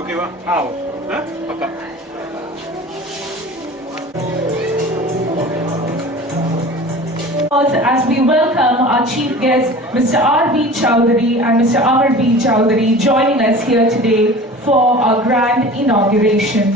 ஓகேவா? பக்கா. As we welcome our chief guests, Mr. R.B. Chowdhury and Mr. Amar B. Chowdhury, joining us here today for our grand inauguration.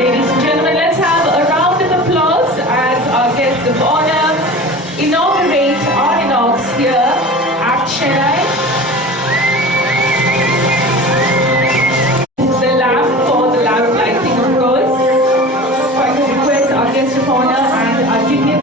Ladies and gentlemen, let's have a round of applause as our guests of honor inaugurate our Inox here at Chennai.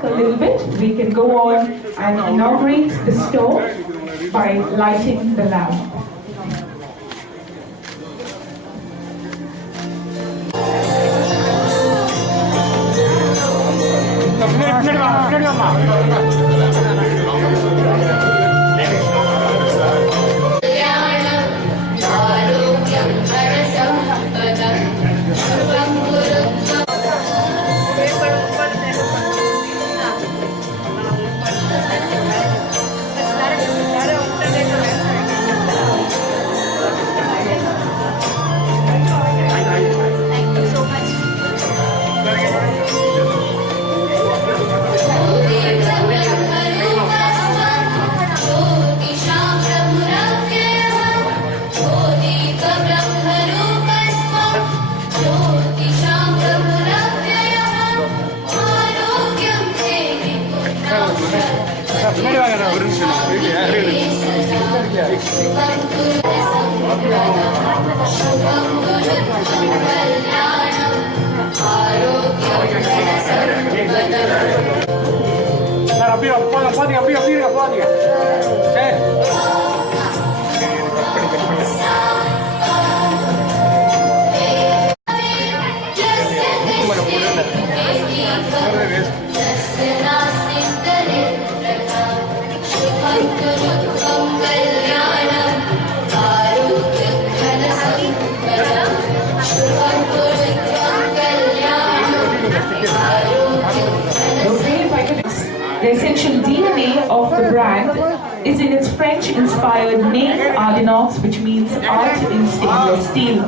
A little bit, we can go on and inaugurate the store by lighting the lamp. The essential DNA of the brand is in its French-inspired name, Ardenox, which means art in stainless steel.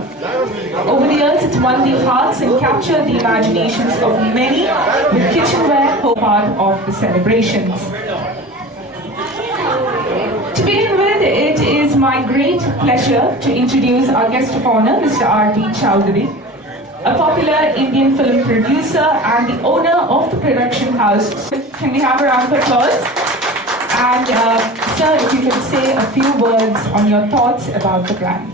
Over the years, it's won the hearts and captured the imaginations of many, with kitchenware a part of the celebrations. To begin with, it is my great pleasure to introduce our guest of honor, Mr. R.B. Chowdhury, a popular Indian film producer and the owner of the production house. Can we have a round of applause? And sir, if you could say a few words on your thoughts about the brand.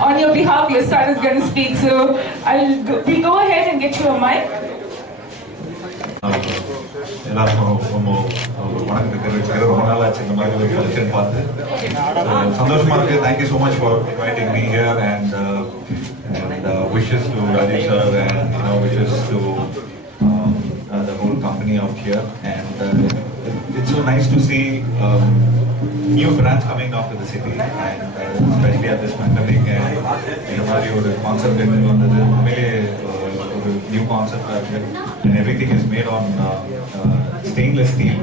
On your behalf, your son is going to speak, so we'll go ahead and get you a mic. எல்லாருக்கும் ரொம்ப வணக்கம் தெரிவிச்சுக்கிறேன். ரொம்ப நாள் ஆச்சு இந்த மாதிரி ஒரு கலெக்ஷன் பார்த்து. சந்தோஷமா இருக்கு. Thank you so much for inviting me here and wishes to Rajesh sir and wishes to the whole company out here. And it's so nice to see new brands coming down to the city, and especially at this pandemic, and இந்த மாதிரி ஒரு கான்செப்ட் எடுத்து வந்தது உண்மையிலே ஒரு நியூ கான்செப்டாக இருக்குது. and everything is made on stainless steel.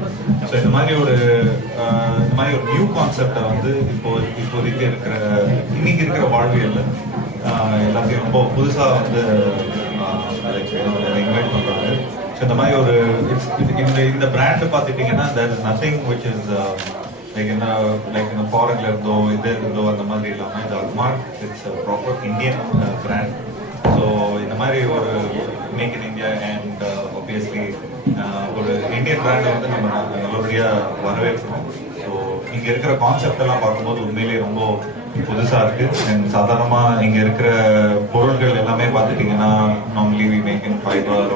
So இந்த மாதிரி ஒரு நியூ கான்செப்டை வந்து இப்போதைக்கு இன்னைக்கு இருக்கிற வாழ்வியல்ல எல்லாத்தையும் ரொம்ப புதுசாக வந்து இன்வைட் பண்ணுறாங்க. ஸோ இந்த மாதிரி ஒரு இந்த பிராண்டு பார்த்துட்டிங்கன்னா there is nothing which is like ஃபாரின்ல இருந்தோ இருந்தோ அந்த மாதிரி இல்லாமல் இந்த Agmark it's proper Indian brand. So இந்த மாதிரி ஒரு make in India and obviously ஒரு இந்தியன் பிராண்டை வந்து நம்ம நல்லபடியாக வரவேற்கணும். ஸோ இங்கே இருக்கிற கான்செப்ட் எல்லாம் பார்க்கும்போது உண்மையிலேயே ரொம்ப புதுசாக இருக்குது. அண்ட் சாதாரணமாக இங்கே இருக்கிற பொருட்கள் எல்லாமே பார்த்துட்டிங்கன்னா normally we make in fibre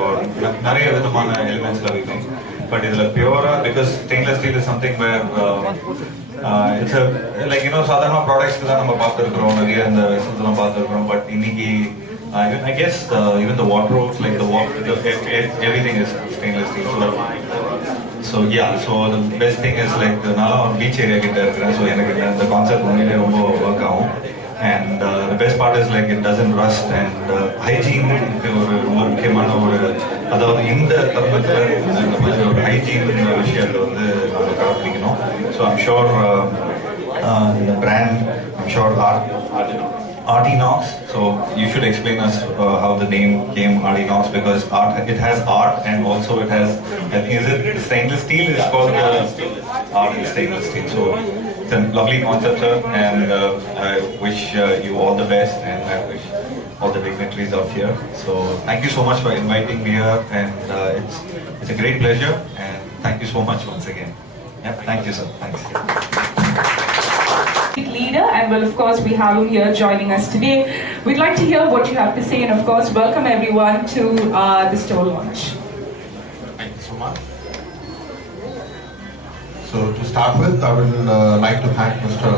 நிறைய விதமான எலிமெண்ட்ஸில் வி மேக். பட் இதில் பியூராக because stainless steel is something where it's like சாதாரண ப்ராடக்ட்ஸ்க்கு தான் நம்ம பார்த்துருக்குறோம், நிறைய இந்த வெசல்ஸ்லாம் பார்த்துருக்குறோம். பட் இன்னைக்கு I guess even the wardrobes, like everything is stainless steel. So yeah, so the best thing is like nala on beach area kitta irukren, so enakku the concept unile romba work agum. And the best part is like it doesn't rust, and hygiene oru romba mukkiyamaana oru adhaadu indha tharmathila indha madri oru hygiene vishayathu vandu namu kaapidikkom. So I'm sure the brand, I'm sure Artinox. So you should explain us how the name came Artinox, because it has art and also it has, is it stainless steel? It's called art in stainless steel. So it's a lovely concept, sir, and I wish you all the best, and I wish all the dignitaries out here. So thank you so much for inviting me here, and it's a great pleasure, and thank you so much once again. Yeah, thank you, sir. Thanks. Leader, and well, of course, we have him here joining us today. We'd like to hear what you have to say, and of course, welcome everyone to the store launch. Thank you so much. So to start with, I would like to thank Mr.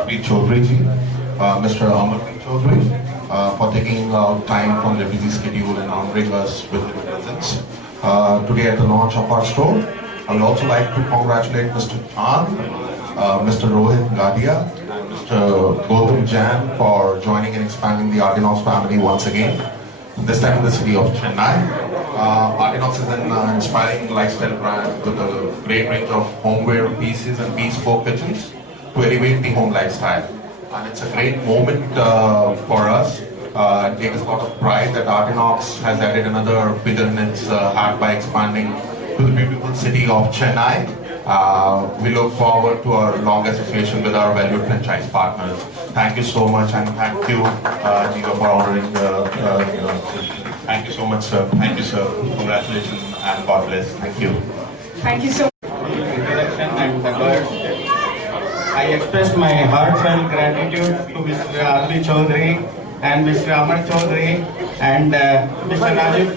R.B. Chaudhary ji, Mr. Amardeep Chaudhary for taking out time from their busy schedule and honoring us with their presence today at the launch of our store. I would also like to congratulate Mr. Chand, Mr. Rohit Gadia, and Mr. Gautam Jain for joining and expanding the Artinox family once again, this time in the city of Chennai. Artinox is an inspiring lifestyle brand with a great range of homeware pieces and bespoke kitchens to elevate the home lifestyle. And it's a great moment for us. It takes a lot of pride that Artinox has added another figure in its hat by expanding to the beautiful city of Chennai. We look forward to our long association with our valued franchise partners. Thank you so much, and thank you, Jiva, for honoring thank you so much, sir. Thank you, sir. Congratulations and God bless. Thank you. Thank you so Introduction and the word. I express my heartfelt gratitude to Mr. R.B. Chaudhary and Mr. Amar Chaudhary and Mr. Rajiv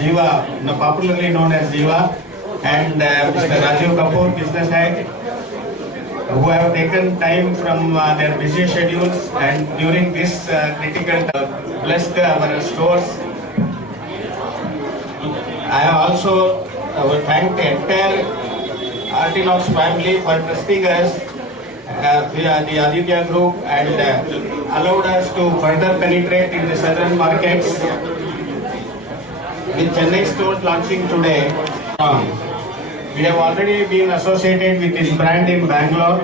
Jiva, popularly known as Jiva, and Mr. Rajiv Kapoor, business head, who have taken time from their busy schedules and during this critical blessed our stores. I also would thank the entire Artinox family for trusting us via the Aditya Group and allowed us to further penetrate in the southern markets. With Chennai store launching today, we have already been associated with this brand in Bangalore,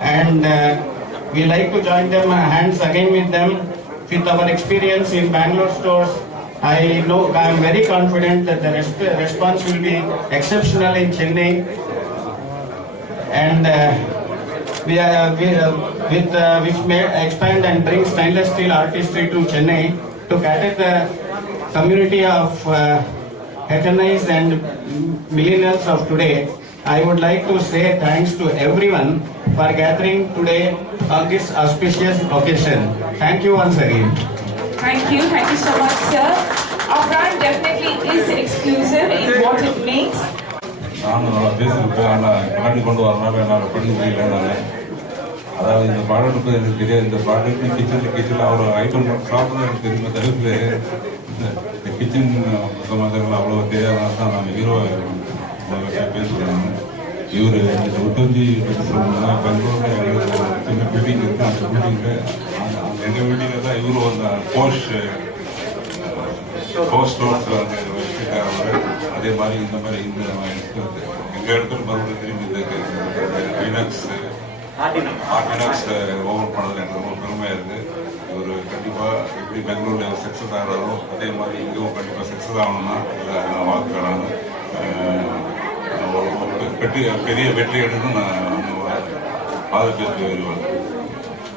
and we like to join them hands again with them. With our experience in Bangalore stores, I am very confident that the response will be exceptional in Chennai, and which may expand and bring stainless steel artistry to Chennai to cater the community of HNIs and millennials of today. I would like to say thanks to everyone for gathering today on this auspicious occasion. Thank you once again. Thank you so much, sir. Our brand definitely is exclusive in what it makes. நான் பேசியிருப்பேன், ஆனால் கண்ணாடி கொண்டு வரனால என்னால் பண்ண முடியல. நான் அதாவது இந்த ப்ராடக்ட்டுக்கு எனக்கு தெரியாது. இந்த ப்ராடக்ட் கிச்சனில் அவ்வளோ ஐட்டம் சாப்பிட்றது எனக்கு தெரியுமே தவிர்த்து இந்த கிச்சன் சம்மந்தங்கள் அவ்வளோ தெரியாதனால தான் நான் ஹீரோ பேசுகிறேன். இவர் உற்பத்தி பற்றி சொல்லணும்னா பெங்களூரில் எங்களுக்கு ஒரு சின்ன பில்டிங் இருக்குது. அந்த பில்டிங்கில் எங்கள் பில்டிங்கில் தான் இவர் அந்த போஸ்ட் ஸ்டோர்ஸ் வந்து வச்சுருக்காரு அவர். அதே மாதிரி இந்த மாதிரி எங்கள் இடத்துல மறுபடியும் திரும்பி இந்த லினக்ஸ் ஆர்டினக்ஸ் ஓவர் பண்ணது எனக்கு ரொம்ப பெருமையாக இருக்குது. இவர் கண்டிப்பாக எப்படி பெங்களூரில் சக்ஸஸ் ஆகிறாரோ அதே மாதிரி இங்கேயும் கண்டிப்பாக சக்ஸஸ் ஆகணும்னா நான் வாழ்த்துக்கிறேன். பெரிய வெற்றி எடுக்கணும் நான் ஆதரவு வருவேன்.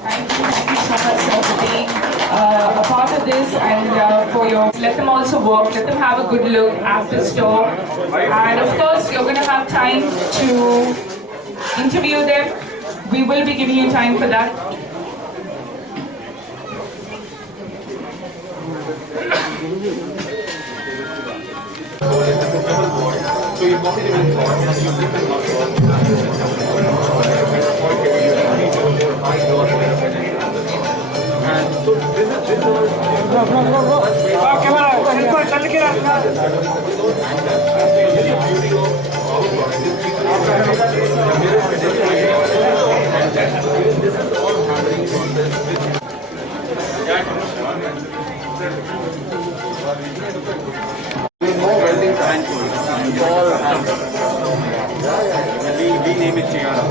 Thank you so much, sir, for being a part of this and for your. Let them also walk. Let them have a good look at the store, and of course, you're going to have time to interview them. We will be giving you time for that. We name it Chiara.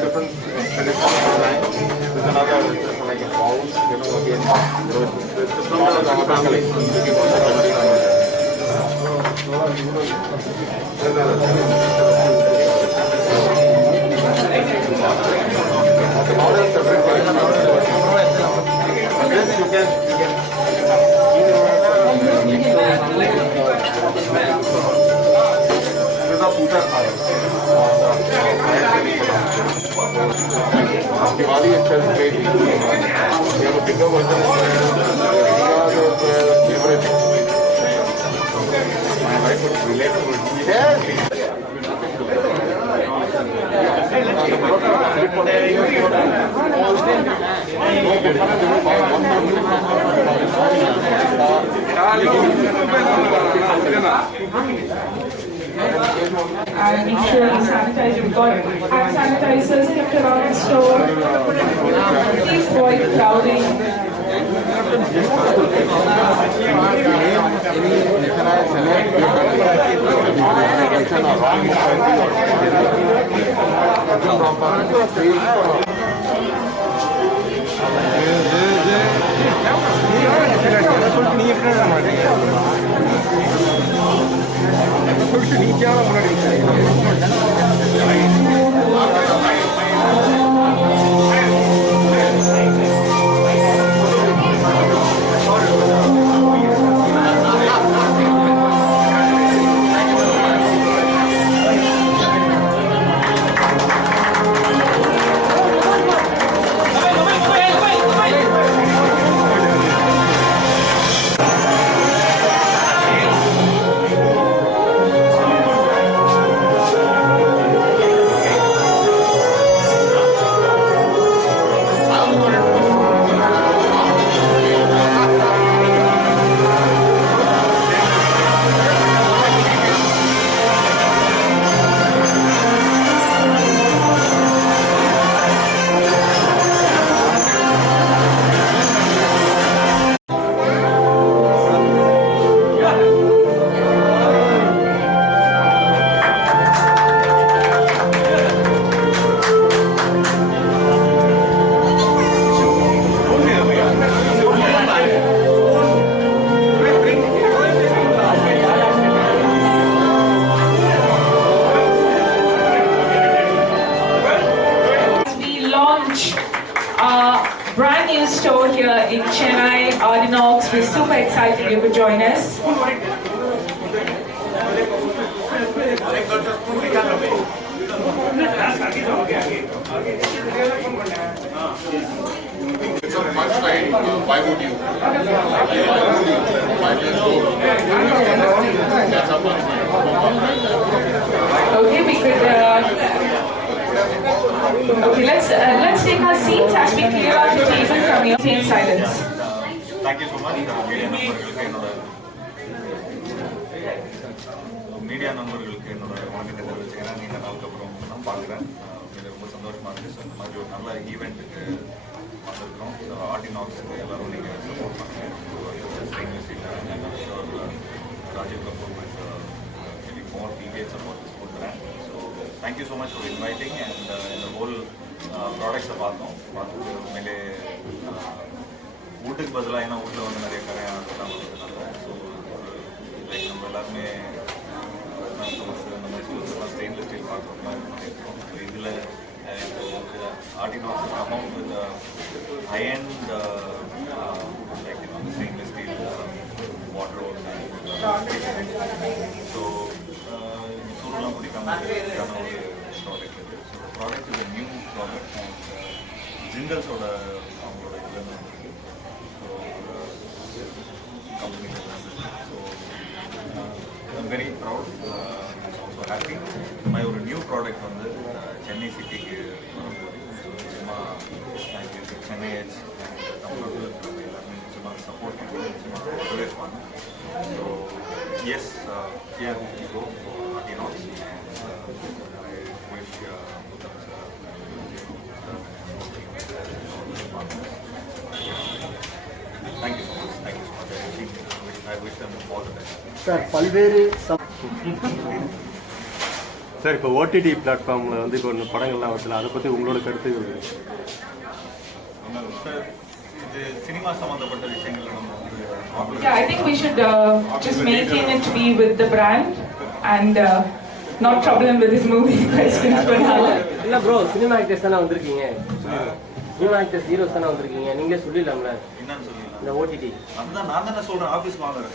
Different traditional design. There's another like a balls, again, it's not a family. Diwali itself is great. We have a bigger version of everything. My wife would relate to it. And make sure you sanitize. We've got hand sanitizers kept around the store. Please avoid crowding. Brand new store here in Chennai, Ardenox. We're super excited you could join us. It's a fun side. Why would you? Why just go? That's a fun side. Okay, we could. Okay, let's take our seats as we clear out the table from here. Stay in silence. Thank you so much. Media நண்பர்களுக்கு என்னோட வணக்கத்தை தெரிவிச்சேன். ஏன்னா நீண்ட நாளுக்கு அப்புறம் நான் பார்க்குறேன். எனக்கு ரொம்ப சந்தோஷமாக இருக்குது. ஸோ இந்த மாதிரி ஒரு நல்ல ஈவெண்ட்டுக்கு வந்திருக்கிறோம். ஸோ ஆர்டினாக்ஸுக்கு எல்லோரும் நீங்கள் சப்போர்ட் பண்ணுங்கள். ராஜீவ் Kapoor with maybe more details about this program. So thank you so much for inviting and the whole products பார்த்தோம். பார்த்துட்டு உண்மையிலே வீட்டுக்கு பதிலாக ஏன்னா வீட்டில் வந்து நிறைய கரையாக வந்ததுனால ஸோ லைக் நம்ம எல்லாருமே அந்த மாதிரி ஸ்டூல்ஸ்லாம் ஸ்டெயின்லெஸ் ஸ்டீல் பார்க்குற மாதிரி பண்ணியிருக்கோம். ஸோ இதில் ஆர்டினாக்ஸ் அமௌண்ட் வித் ஹை-end like stainless steel water so சூடெல்லாம் பிடிக்காம ஒரு ப்ராடக்ட் இது. So product is new product and ஜிங்கல்ஸோட அவங்களோட இதில் வந்துருக்கு. ஸோ கம்பெனியில் so I'm very proud so happy. My ஒரு நியூ ப்ராடக்ட் வந்து சென்னை சிட்டிக்கு வரும்போது ஸோ நிச்சயமாக எனக்கு சென்னை எட்ஜ் தமிழோடு இருக்கிறவங்க எல்லாருமே நிச்சயமாக சப்போர்ட் பண்ணி நிச்சயமாக மோட்டிவேட் பண்ணேன். So yes here we go for ஆர்டினாக்ஸ் அண்ட் ஐ விஷ் புத்தம் sir Thank you so much. Thank you so much. I wish them all the best. Sir பல்வேறு சார் இப்போ ஓடிடி பிளாட்ஃபார்மில் வந்து இப்போ படங்கள்லாம் வரல, அதை பற்றி உங்களோட கருத்துக்கள்? சார் இது சினிமா சம்பந்தப்பட்ட விஷயங்கள் நம்ம வந்து Yeah, I think we should just maintain it to be with the brand and not trouble him with his movie questions for now. இல்லை ப்ரோ, சினிமா ஆக்டர்ஸ் தானே வந்திருக்கீங்க, சினிமா ஆக்டர்ஸ் ஹீரோஸ் தானே வந்திருக்கீங்க, நீங்களே சொல்லிடலாம்ல என்னன்னு சொல்லலாம். இந்த ஓடிடி. அதுதான் நான் தானே சொல்கிறேன், ஆஃபீஸ்க்கு வாங்குறேன்.